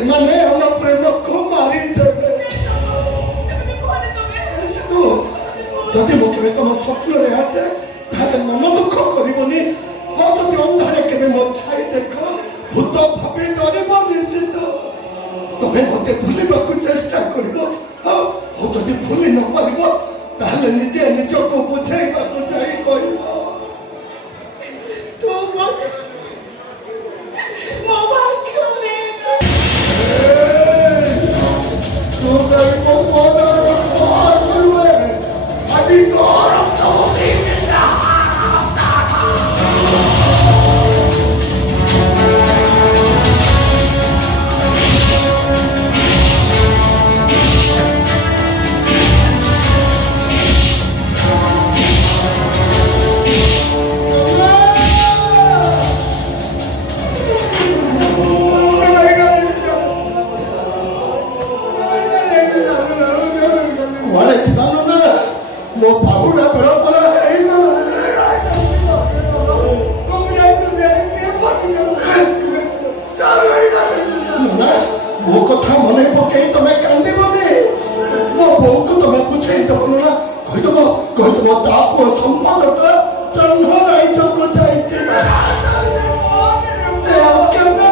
ସେମାନେ ଆମ ପ୍ରେମକୁ ମାରିଦେବେ। ଯଦି ମୁଁ କେବେ ତମ ସ୍ୱପ୍ନରେ ଆସେ ତାହେଲେ ମନ ଦୁଃଖ କରିବନି। ଆଉ ଯଦି ଅନ୍ଧାରେ କେବେ ମୋ ଛାଇ ଦେଖ ଭୂତ ଭାବି ଡରିବ ନିଶ୍ଚିତ। ତମେ ମତେ ଭୁଲିବାକୁ ଚେଷ୍ଟା କରିବ। ଆଉ ଯଦି ଭୁଲି ନ ପାରିବ ତାହେଲେ ନିଜେ ନିଜକୁ ବୁଝେଇବାକୁ ଯାଇ କହିବ ମୋ ବାହୁଡ଼ା ବେଳ ପରା ମୋ କଥା ମନେ ପକେଇ ତମେ କାନ୍ଦିବନି। ମୋ ବୋଉକୁ ତମେ ବୁଝେଇ ଦବ ନା କହିଦବ ତା ପୁଅ ସମ୍ପଦଟା ଜହ୍ନ ରାଇଜକୁ ଯାଇଛି ସେ ଆଉ କେବେ